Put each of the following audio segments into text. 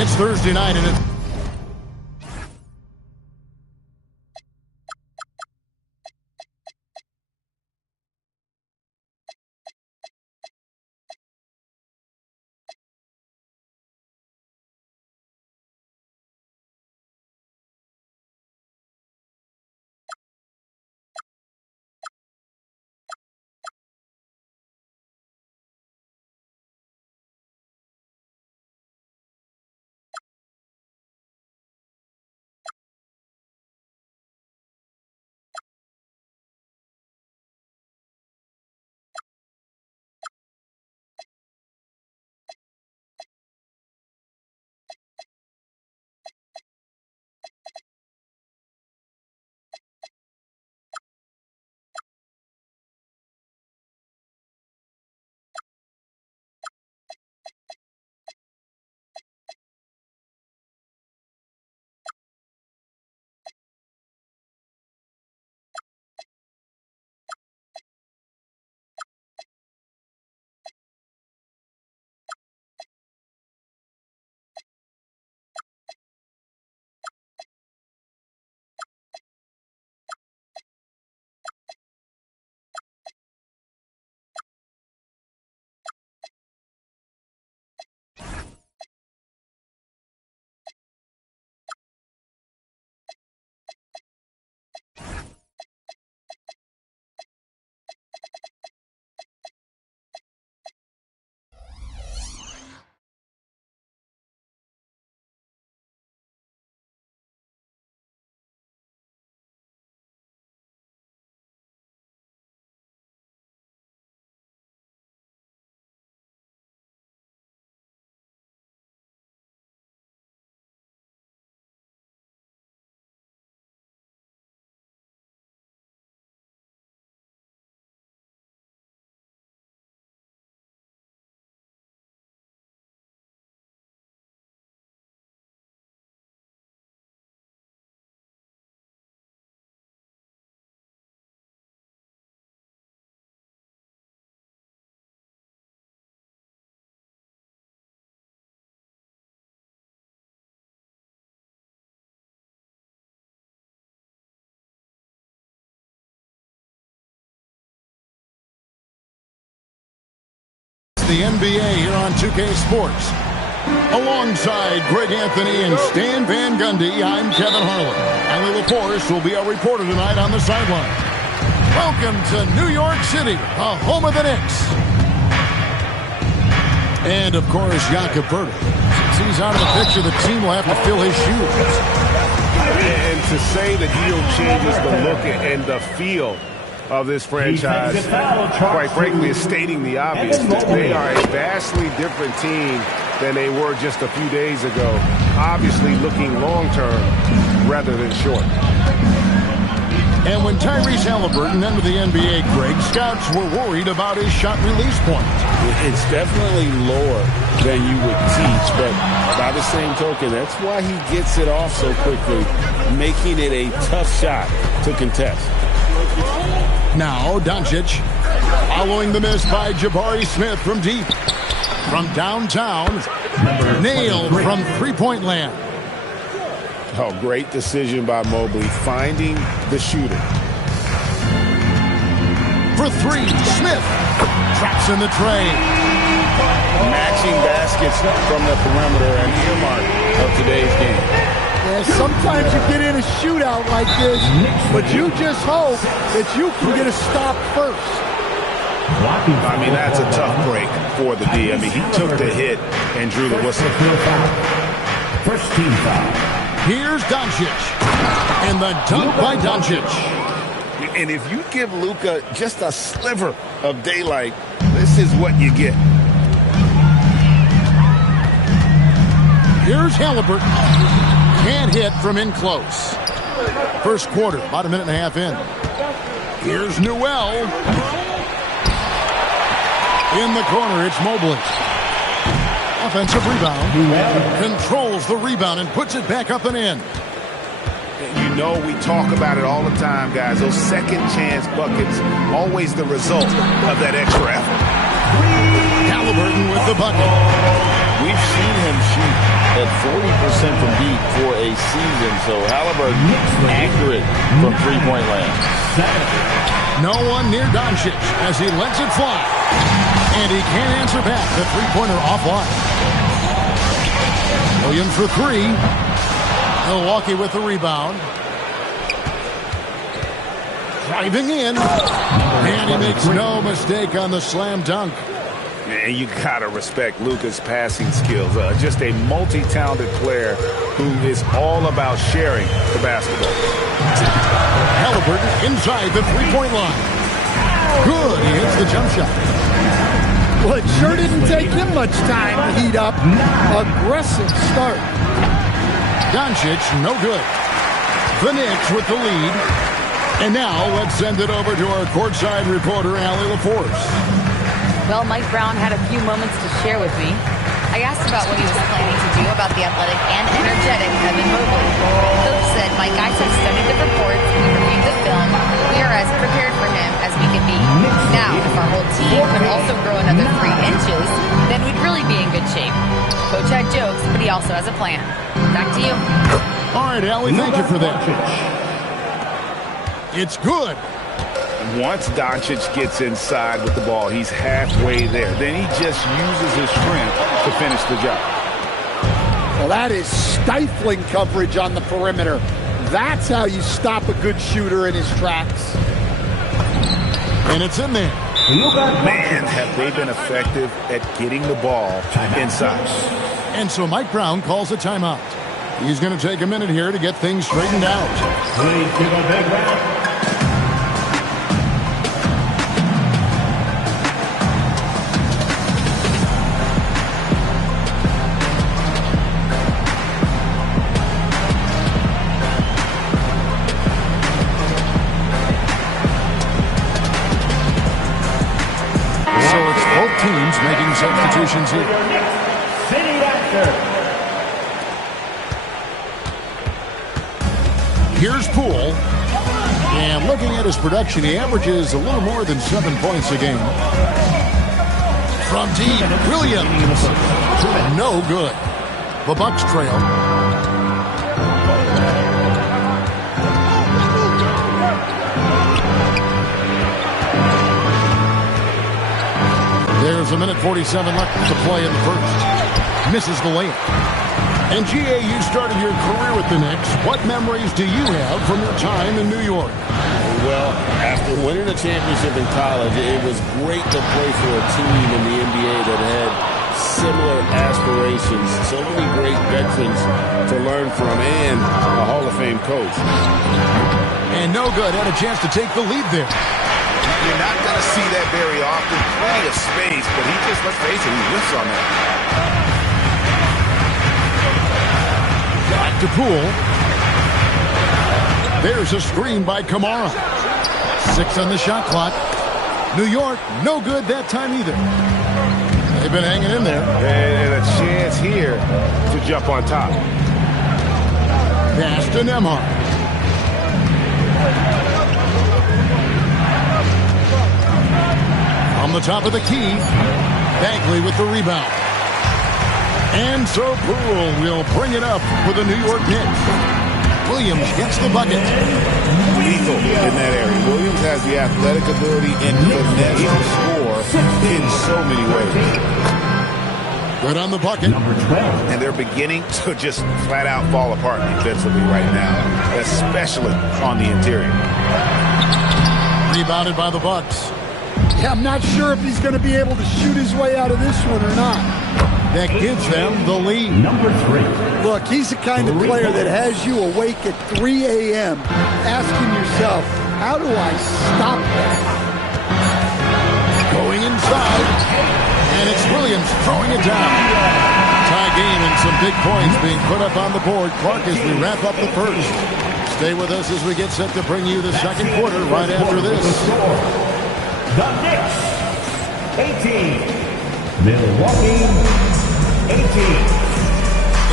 It's Thursday night, and it's the NBA here on 2K Sports. Alongside Greg Anthony and Stan Van Gundy, I'm Kevin Harlan. Emily LaForce will be our reporter tonight on the sideline. Welcome to New York City, the home of the Knicks. And, of course, Jakob Poeltl. Since he's out of the picture, the team will have to fill his shoes. And to say that he'll changes the look and the feel of this franchise, quite frankly, is stating the obvious. They are a vastly different team than they were just a few days ago. Obviously looking long-term rather than short. And when Tyrese Halliburton entered the NBA, Greg, scouts were worried about his shot release point. It's definitely lower than you would teach, but by the same token, that's why he gets it off so quickly, making it a tough shot to contest. Now, Doncic, following the miss by Jabari Smith from deep. From downtown, nailed from three-point land. Oh, great decision by Mobley, finding the shooter. For three, Smith traps in the tray. Matching baskets from the perimeter and earmark of today's game. Yeah, sometimes you get in a shootout like this, but you just hope that you can get a stop first. I mean, that's a tough break for the D. I mean, he took the hit and drew the whistle. First team foul. Here's Doncic. And the dunk by Doncic. And if you give Luka just a sliver of daylight, this is what you get. Here's Halliburton. Can't hit from in close. First quarter, about a minute and a half in. Here's Newell. In the corner, it's Mobley. Offensive rebound. Controls the rebound and puts it back up and in. You know, we talk about it all the time, guys. Those second chance buckets, always the result of that extra effort. Halliburton with the bucket. We've seen him shoot at 40% from deep for a season. So Halliburton accurate from three-point land. No one near Doncic as he lets it fly. And he can't answer back. The three-pointer offline. Williams for three. Milwaukee with the rebound. Driving in. And he makes no mistake on the slam dunk. And you got to respect Luka's passing skills. Just a multi-talented player who is all about sharing the basketball. Halliburton inside the three-point line. Good. He hits the jump shot. Well, it sure didn't take him much time to heat up. Aggressive start. Doncic, no good. The Knicks with the lead. And now let's send it over to our courtside reporter, Allie LaForce. Well, Mike Brown had a few moments to share with me. I asked about what he was planning to do about the athletic and energetic Evan Mobley. Coach said, my guys have studied the reports, we reviewed the film, we are as prepared for him as we can be. Now, if our whole team could also grow another 3 inches, then we'd really be in good shape. Coach had jokes, but he also has a plan. Back to you. All right, Allie, thank you for that. It's good. Once Doncic gets inside with the ball, he's halfway there. Then he just uses his strength to finish the job. Well, that is stifling coverage on the perimeter. That's how you stop a good shooter in his tracks. And it's in there. Man, have they been effective at getting the ball inside. And so Mike Brown calls a timeout. He's going to take a minute here to get things straightened out. Please give a big round. Teams making substitutions here. Here's Poole. And looking at his production, he averages a little more than 7 points a game. From deep, Williams. No good. The Bucks trail. There's a minute 47 left to play in the first. Misses the layup. And G.A., you started your career with the Knicks. What memories do you have from your time in New York? Well, after winning a championship in college, it was great to play for a team in the NBA that had similar aspirations. So many great veterans to learn from and a Hall of Fame coach. And no good. Had a chance to take the lead there. You're not going to see that very often. Plenty of space, but he just, let's face it, he whiffs on that. Back to Poole. There's a screen by Kamara. 6 on the shot clock. New York, no good that time either. They've been hanging in there. And a chance here to jump on top. Pass to Nembhard. On the top of the key, Bagley with the rebound. And so Poole will bring it up for the New York Knicks. Williams gets the bucket. Lethal in that area. Williams has the athletic ability and finesse to score in so many ways. Good on the bucket. Number 12. And they're beginning to just flat out fall apart defensively right now, especially on the interior. Rebounded by the Bucks. Yeah, I'm not sure if he's going to be able to shoot his way out of this one or not. That gives them the lead. Number 3. Look, he's the kind of player that has you awake at 3 a.m. asking yourself, how do I stop that? Going inside. And it's Williams throwing it down. Tie game and some big points being put up on the board. Clark, as we wrap up the first. Stay with us as we get set to bring you the second quarter right after this. The Knicks, 18. Milwaukee, 18.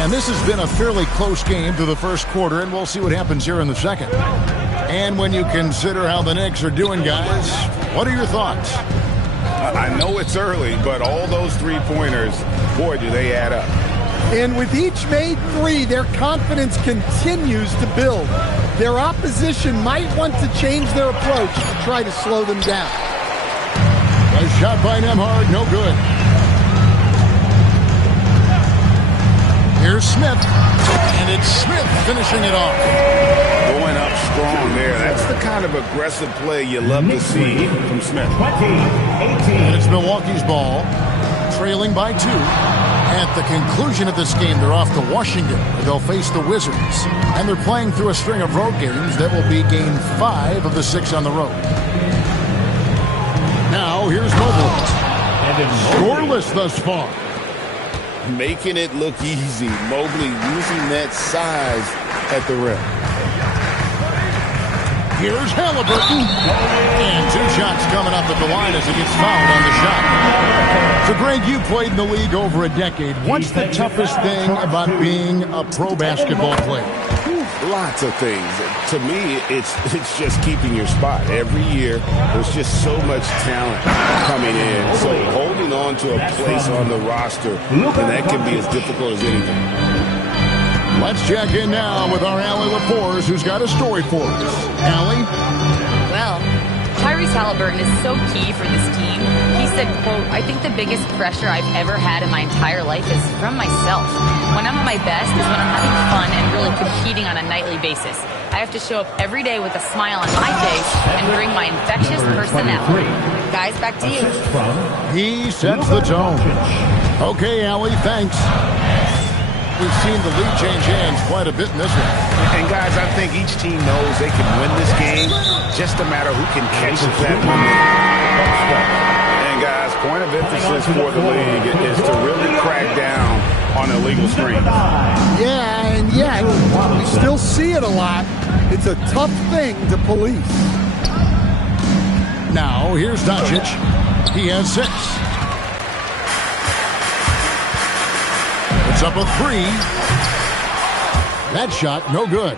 And this has been a fairly close game through the first quarter, and we'll see what happens here in the second. And when you consider how the Knicks are doing, guys, what are your thoughts? I know it's early, but all those three-pointers, boy, do they add up. And with each made three, their confidence continues to build. Their opposition might want to change their approach to try to slow them down. A shot by Nembhard, no good. Here's Smith, and it's Smith finishing it off. Going up strong there. That's the kind of aggressive play you love to see from Smith. 20-18. And it's Milwaukee's ball, trailing by 2. At the conclusion of this game, they're off to Washington, where they'll face the Wizards. And they're playing through a string of road games that will be game 5 of the 6 on the road. Now, here's Mobley. Scoreless thus far. Making it look easy. Mobley using that size at the rim. Here's Halliburton. And 2 shots coming up at the line as he gets fouled on the shot. So, Greg, you played in the league over a decade. What's the toughest thing about being a pro basketball player? Lots of things. To me, it's just keeping your spot. Every year, there's just so much talent coming in. So holding on to a place on the roster, and that can be as difficult as anything. Let's check in now with our Allie Laforce, who's got a story for us. Allie? Well, Tyrese Halliburton is so key for this team. He said, quote, "I think the biggest pressure I've ever had in my entire life is from myself. When I'm at my best is when I'm having fun and really competing on a nightly basis. I have to show up every day with a smile on my face and bring my infectious personality." Guys, back to you. He sets the tone. Okay, Allie, thanks. We've seen the lead change hands quite a bit in this one. And, guys, I think each team knows they can win this game. Just a matter who can catch that momentum. And, guys, point of emphasis for the league is to really crack down on illegal screens. Yeah, and yet, we still see it a lot. It's a tough thing to police. Now, here's Doncic. He has 6. It's up a 3. That shot, no good.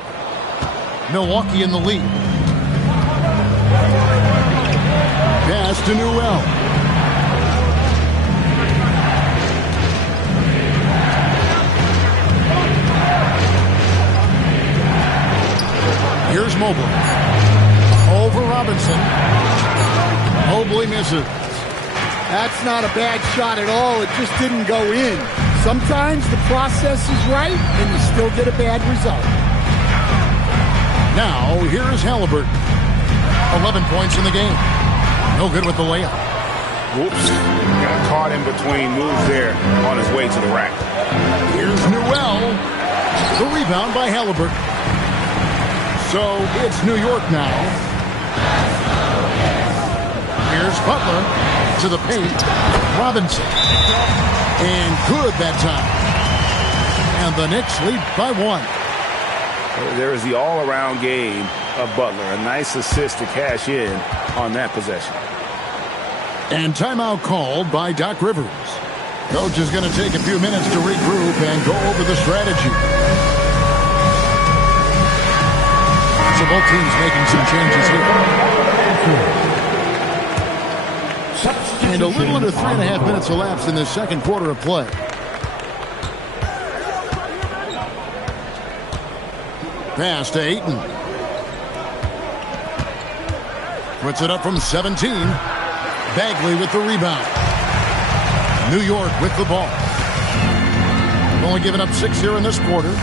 Milwaukee in the lead. Pass to Newell. Here's Mobley. Over Robinson. Mobley misses. That's not a bad shot at all. It just didn't go in. Sometimes the process is right, and you still get a bad result. Now, here is Halliburton. 11 points in the game. No good with the layup. Whoops. Got caught in between moves there on his way to the rack. Here's Newell. The rebound by Halliburton. So, it's New York now. Here's Butler to the paint. Robinson. And good that time. And the Knicks lead by 1. There is the all-around game of Butler. A nice assist to cash in on that possession. And timeout called by Doc Rivers. Coach is going to take a few minutes to regroup and go over the strategy. So both teams making some changes here. And a little under 3.5 minutes elapsed in the second quarter of play. Pass to Ayton. Puts it up from 17. Bagley with the rebound. New York with the ball. Only given up 6 here in this quarter.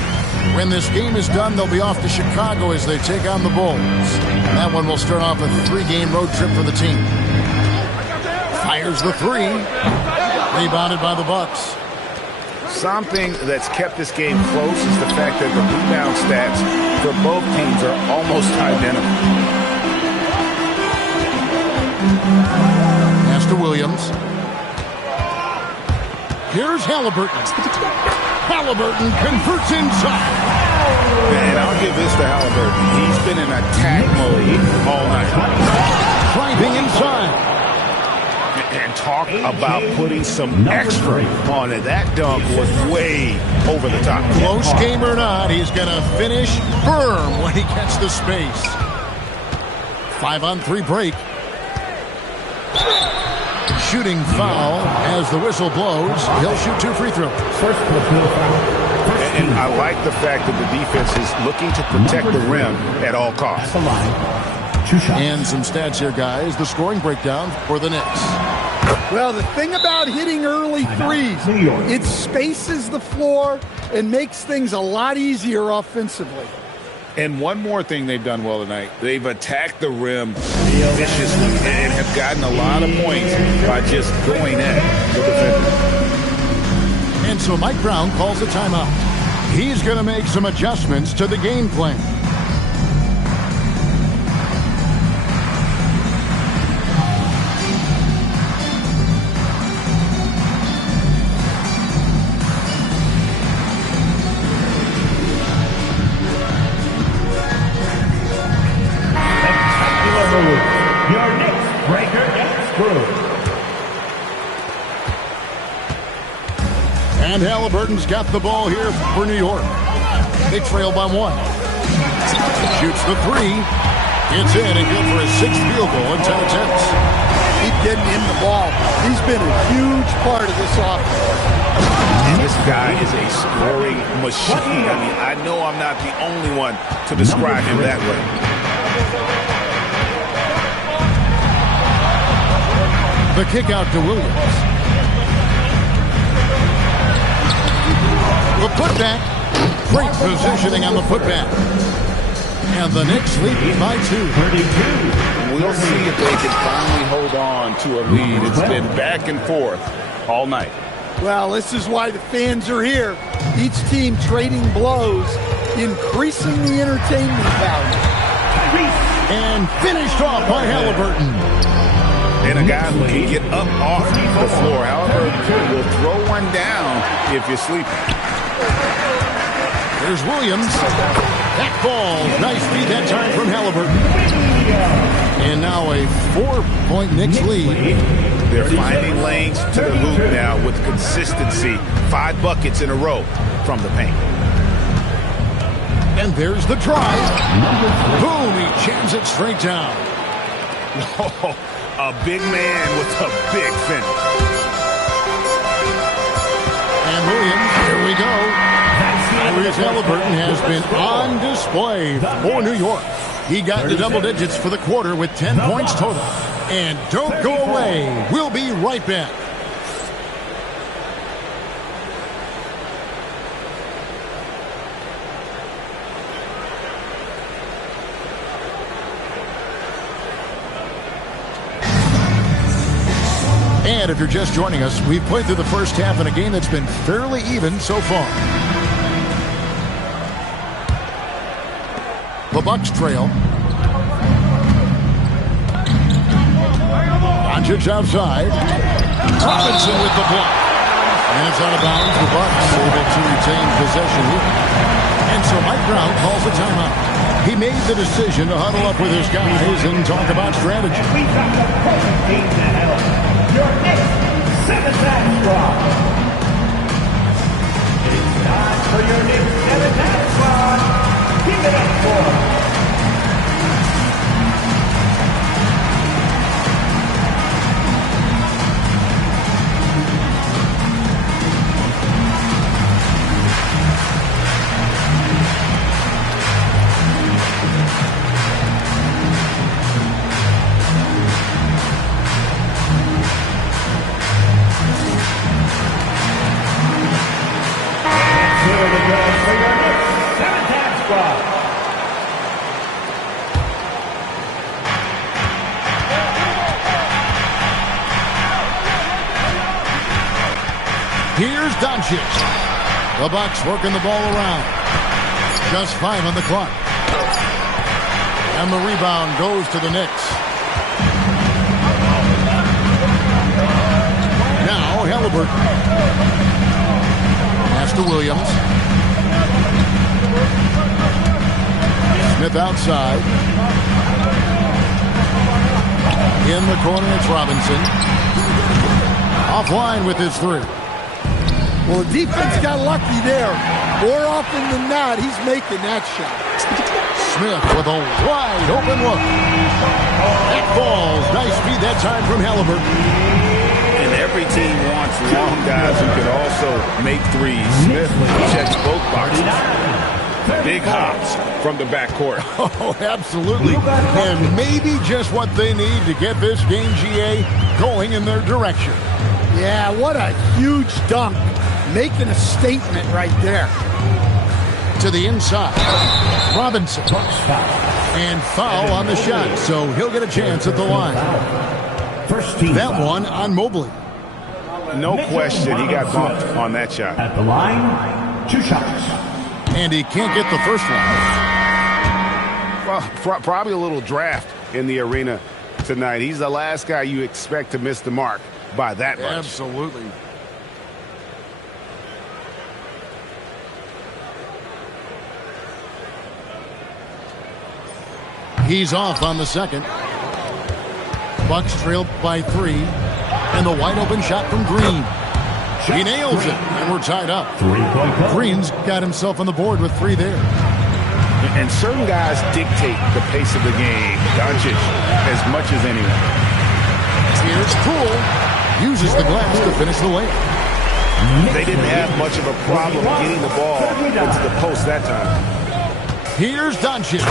When this game is done, they'll be off to Chicago as they take on the Bulls. That one will start off a 3-game road trip for the team. Fires the 3. Rebounded by the Bucks. Something that's kept this game close is the fact that the rebound stats for both teams are almost identical. Pass to Williams. Here's Halliburton. Halliburton converts inside. And I'll give this to Halliburton. He's been in attack mode all night. Driving inside. And talk about putting some extra on it. That dunk was way over the top. Close game or not, he's going to finish firm when he gets the space. 5-on-3 break. shooting foul as the whistle blows. He'll shoot 2 free throws. First field foul. And I like the fact that the defense is looking to protect the rim at all costs. The line. 2 shots. And some stats here, guys. The scoring breakdown for the Knicks. Well, the thing about hitting early threes, it spaces the floor and makes things a lot easier offensively. And one more thing they've done well tonight. They've attacked the rim viciously and have gotten a lot of points by just going at the defender. And so Mike Brown calls a timeout. He's going to make some adjustments to the game plan. Your next breaker and screw. And Halliburton's got the ball here for New York. They trail by 1. Shoots the 3. It's in and good for his 6th field goal in 10 attempts. Keep getting him the ball. He's been a huge part of this offense. And this guy is a scoring machine. I mean, I know I'm not the only one to describe him that way. The kick out to Williams. The putback. Great positioning on the putback. And the Knicks lead by 2. We'll see if they can finally hold on to a lead. It's been back and forth all night. Well, this is why the fans are here. Each team trading blows, increasing the entertainment value. And finished off by Halliburton. And a guy who can get up off the floor. Halliburton will throw one down if you're sleeping. There's Williams. That ball. Nice feed that time from Halliburton. And now a 4-point Knicks lead. They're finding lanes to the hoop now with consistency. 5 buckets in a row from the paint. And there's the drive. Boom, he jams it straight down. A big man with a big finish. And Williams, here we go. Tyrese Halliburton has been on display for New York. He got into double digits for the quarter with 10 points total. And don't go away. We'll be right back. And if you're just joining us, we've played through the first half in a game that's been fairly even so far. The Bucks trail. Doncic outside. Robinson with the block. And it's out of bounds. The Bucks able to retain possession here. And so Mike Brown calls a timeout. He made the decision to huddle up with his guys and talk about strategy. We've got the perfect team to help. Your next 7-man squad. It's time for your next 7-man squad. Give it up for Here's Doncic. The Bucks working the ball around. Just 5 on the clock. And the rebound goes to the Knicks. Now Halliburton. Pass to Williams. Smith outside. In the corner, it's Robinson. Offline with his 3. Well, the defense got lucky there. More often than not, he's making that shot. Smith with a wide open look. That falls. Nice feed that time from Halliburton. team wants long guys who can also make threes. Smith checks both boxes. Big hops from the backcourt. Oh, absolutely. And maybe just what they need to get this game, GA, going in their direction. Yeah, what a huge dunk. Making a statement right there. To the inside. Robinson. And foul on the shot, so he'll get a chance at the line. That one on Mobley. No question, he got bumped on that shot. At the line, 2 shots. And he can't get the first one. Well, probably a little draft in the arena tonight. He's the last guy you expect to miss the mark by that much. Absolutely. He's off on the second. Bucks trailed by 3. And the wide open shot from Green. He nails it, and we're tied up. Green's got himself on the board with 3 there. And certain guys dictate the pace of the game. Doncic as much as anyone. Here's Poole. Uses the glass to finish the layup. They didn't have much of a problem getting the ball into the post that time. Here's Doncic.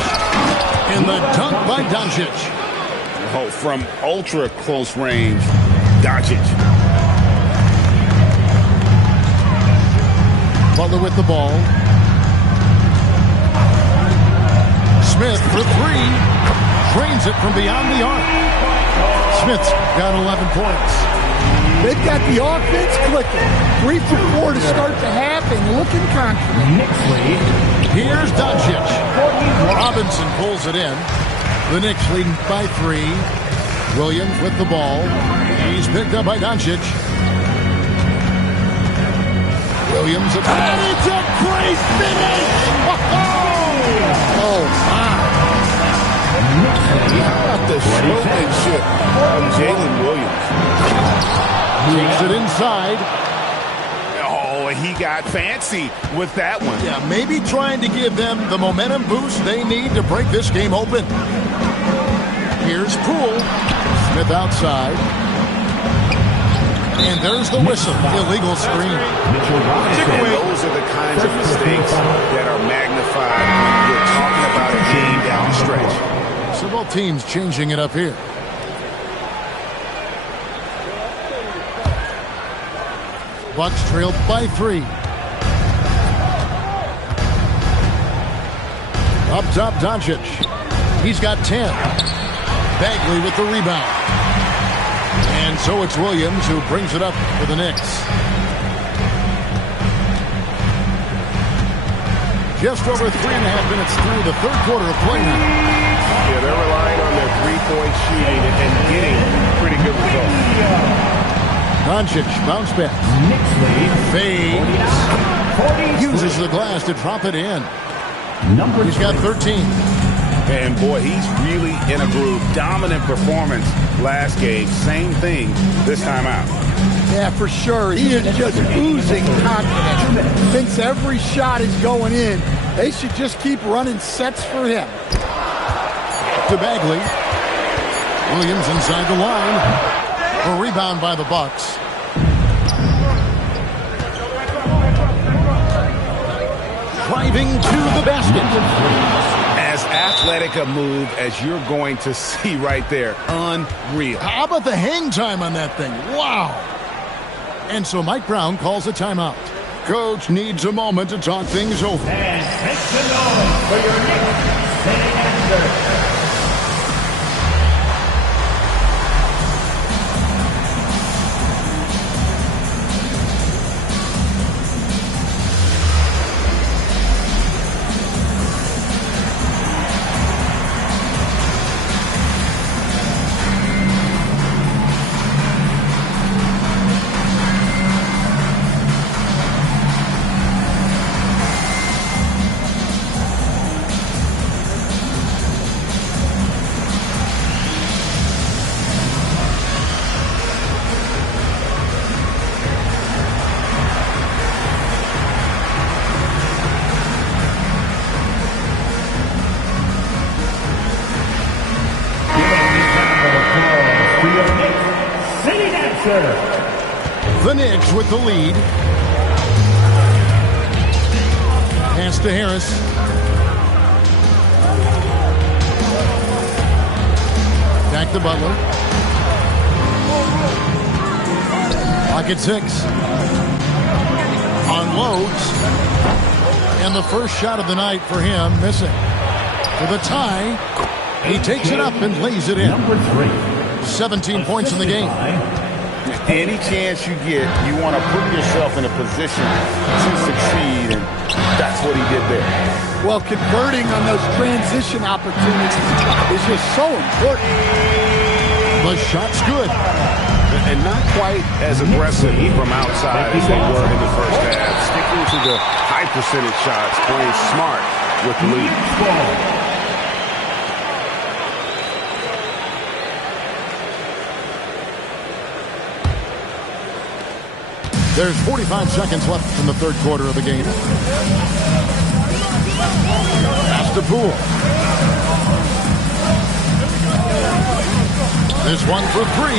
And the dunk by Doncic. Oh, from ultra close range, Doncic. Butler with the ball. Smith for 3. Drains it from beyond the arc. Smith's got 11 points. They've got the offense clicking. 3 for 4 to start the half and looking confident. Here's Doncic. Robinson pulls it in. The Knicks leading by 3. Williams with the ball. He's picked up by Doncic. Williams. And it's a great finish! Oh, my. How about the showmanship of Jalen Williams? Takes it inside. Oh, he got fancy with that one. Yeah, maybe trying to give them the momentum boost they need to break this game open. Here's Poole. Smith outside. And there's the whistle. Illegal screen. And those are the kinds of mistakes that are magnified when you're talking about a game down the stretch. So both teams changing it up here. Bucks trailed by 3. Up top, Doncic. He's got 10. Bagley with the rebound. And so it's Williams who brings it up for the Knicks. Just over 3.5 minutes through the third quarter of play now. Yeah, they're relying on their three-point shooting and getting pretty good results. Doncic, bounce back. Fades. Uses the glass to drop it in. He's got 13. And boy, he's really in a groove. Dominant performance last game. Same thing this time out. Yeah, for sure. He is just oozing confidence. Thinks every shot is going in. They should just keep running sets for him. To Bagley. Williams inside the line. A rebound by the Bucks. Driving to the basket. As athletic a move as you're going to see right there. Unreal. How about the hang time on that thing? Wow. And so Mike Brown calls a timeout. Coach needs a moment to talk things over. And make some noise for your Knicks sitting answer. The Knicks with the lead. Pass to Harris. Back to Butler. Clock at 6. Unloads. And the first shot of the night for him, missing. For the tie, he takes it up and lays it in. Number 3. 17 points in the game. Any chance you get, you want to put yourself in a position to succeed, and that's what he did there. Well, converting on those transition opportunities is just so important. The shot's good. And not quite as aggressive from outside as they were in the first half. Sticking to the high percentage shots, playing smart with the lead. There's 45 seconds left in the third quarter of the game. Pass to Poole. This one for 3.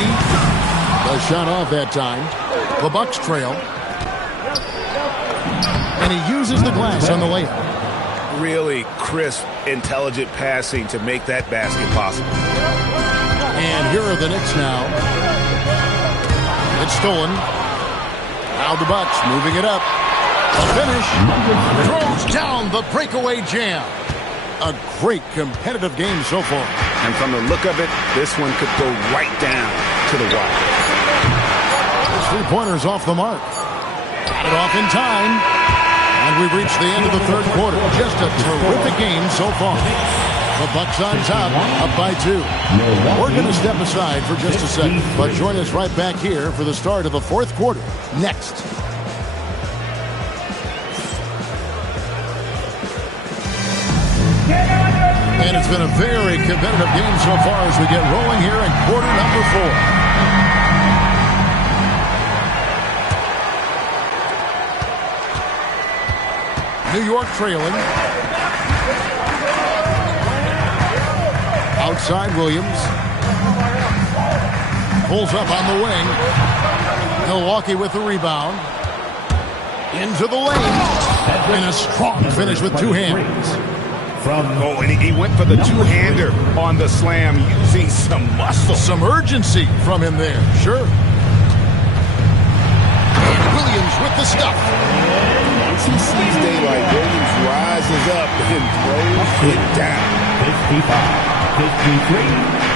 The shot off that time. The Bucks trail. And he uses the glass on the layup. Really crisp, intelligent passing to make that basket possible. And here are the Knicks now. It's stolen. Now the Bucks moving it up. A finish. Throws down the breakaway jam. A great competitive game so far. And from the look of it, this one could go right down to the wire. Three-pointers off the mark. Got it off in time. And we've reached the end of the third quarter. Just a terrific game so far. The Bucks on top, up by 2. We're going to step aside for just a second, but join us right back here for the start of the fourth quarter next. And it's been a very competitive game so far as we get rolling here in quarter number 4. New York trailing. Outside Williams. Pulls up on the wing. Milwaukee with the rebound. Into the lane. And a strong finish with 2 hands. Oh, and he went for the two-hander on the slam using some muscle. Some urgency from him there, sure. And Williams with the stuff. Once he sees daylight, Williams rises up and throws it down. 55-53.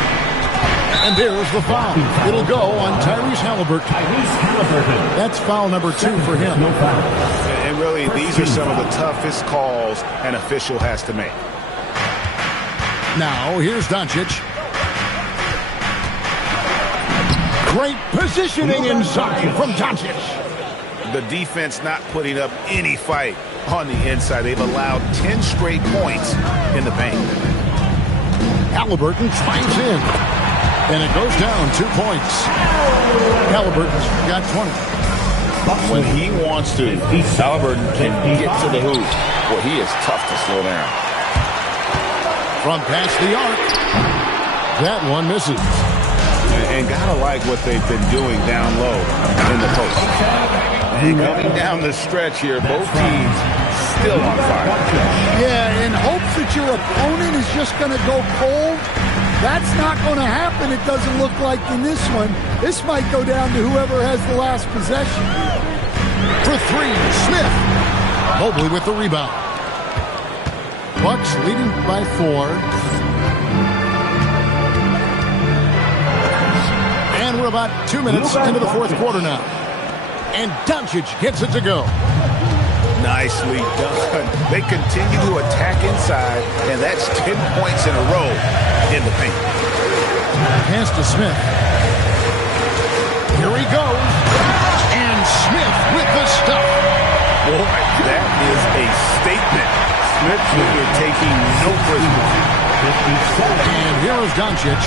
And there's the foul. It'll go on Tyrese Halliburton. That's foul number 2 for him. No foul. And really, these are some of the toughest calls an official has to make. Now, here's Doncic. Great positioning inside from Doncic. The defense not putting up any fight on the inside. They've allowed 10 straight points in the paint. Halliburton drives in. And it goes down 2 points. Halliburton's got 20. When he wants to, Halliburton can get to the hoop. Well, he is tough to slow down. From past the arc. That one misses. And gotta like what they've been doing down low in the post. And coming down the stretch here, both teams still on fire. Yeah, in hopes that your opponent is just going to go cold. That's not going to happen, it doesn't look like in this one. This might go down to whoever has the last possession. For 3, Smith. Mobley with the rebound. Bucks leading by 4. And we're about 2 minutes into the fourth quarter now. And Doncic gets it to go. Nicely done. They continue to attack inside, and that's 10 points in a row in the paint. Pass to Smith. Here he goes. And Smith with the stuff. Boy, that is a statement. Smith Jr. taking no prisoners. And here is Doncic.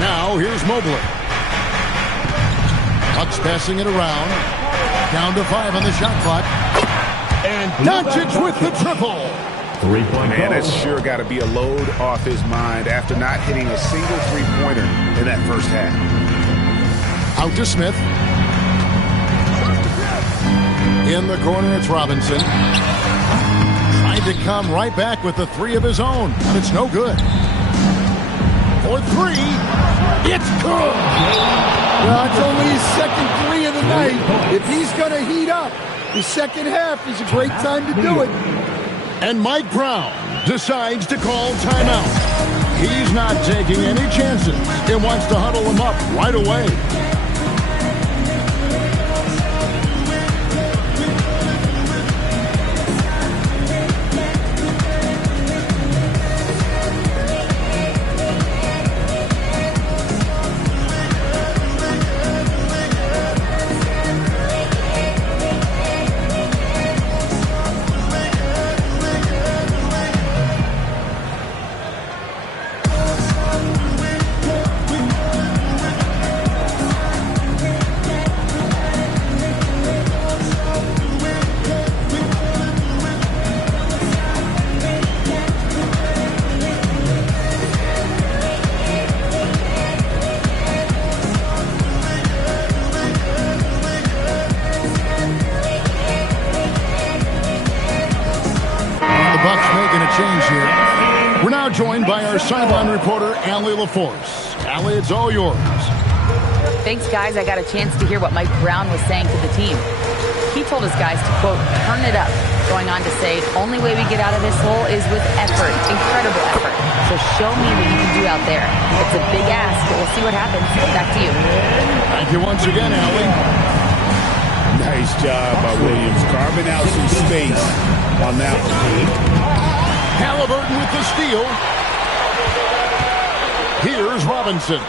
Now here's Mobley. Bucks passing it around. Down to 5 on the shot clock. And Doncic with the triple. Man, that's sure got to be a load off his mind after not hitting a single three-pointer in that first half. Out to Smith. In the corner, it's Robinson. Tried to come right back with the three of his own, but it's no good. For three, it's good. Well, it's only his second three of the night. If he's going to heat up, the second half is a great time to do it. And Mike Brown decides to call timeout. He's not taking any chances and wants to huddle him up right away. Joined by our sideline reporter, Allie LaForce. Allie, it's all yours. Thanks, guys. I got a chance to hear what Mike Brown was saying to the team. He told his guys to, quote, turn it up, going on to say, only way we get out of this hole is with effort, incredible effort. So show me what you can do out there. It's a big ask, but we'll see what happens. Back to you. Thank you once again, Allie. Nice job by Williams, carving out some space on that one. Halliburton with the steal. Here's Robinson.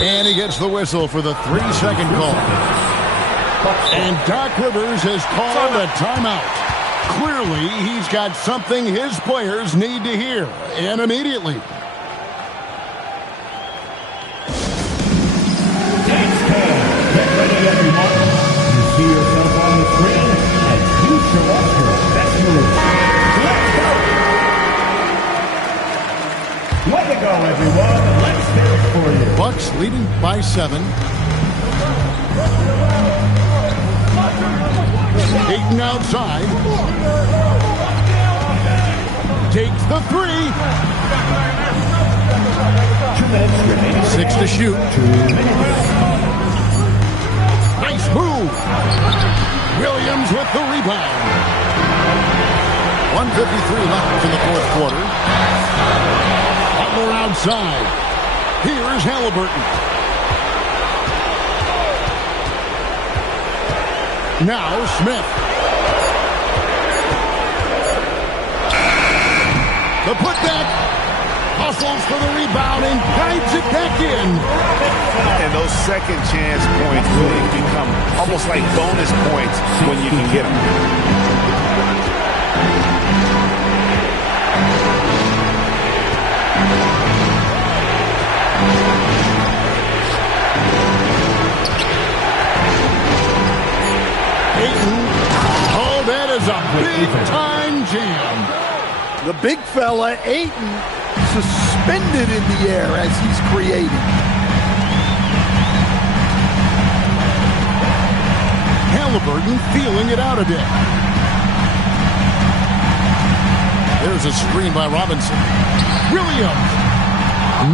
And he gets the whistle for the 3-second call. And Doc Rivers has called a timeout. Clearly, he's got something his players need to hear, and immediately. Get ready, everyone. You see yourself on the screen as you select your best move. Let's go! Way to go, everyone. Let's hear it for you. Bucks leading by 7. Ayton outside. Takes the 3. 2 minutes remaining. 6 to shoot. 2 minutes. Nice move. Williams with the rebound. 1:53 left in the fourth quarter. Butler outside. Here's Halliburton. Now Smith. The putback. Hustles for the rebound and guides it back in. And those second chance points really become almost like bonus points when you can get them. Ayton. Oh, that is a big-time jam. The big fella, Ayton, suspended in the air as he's creating. Halliburton feeling it out a bit. There's a screen by Robinson. Williams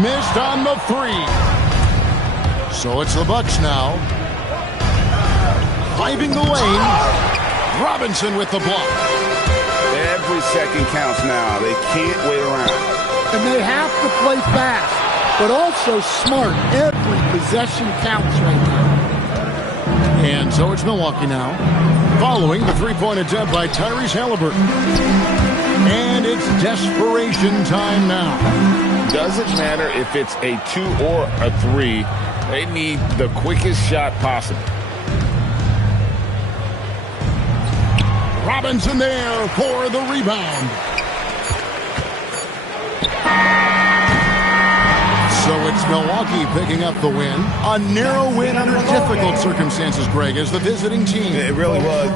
missed on the 3. So it's the Bucks now. Driving the lane. Robinson with the block. Every second counts now. They can't wait around. And they have to play fast, but also smart. Every possession counts right now. And so it's Milwaukee now. Following the three-point attempt by Tyrese Halliburton. And it's desperation time now. Doesn't matter if it's a 2 or a 3. They need the quickest shot possible. Robinson there for the rebound. So it's Milwaukee picking up the win. A narrow win under difficult circumstances, Greg, as the visiting team. It really was.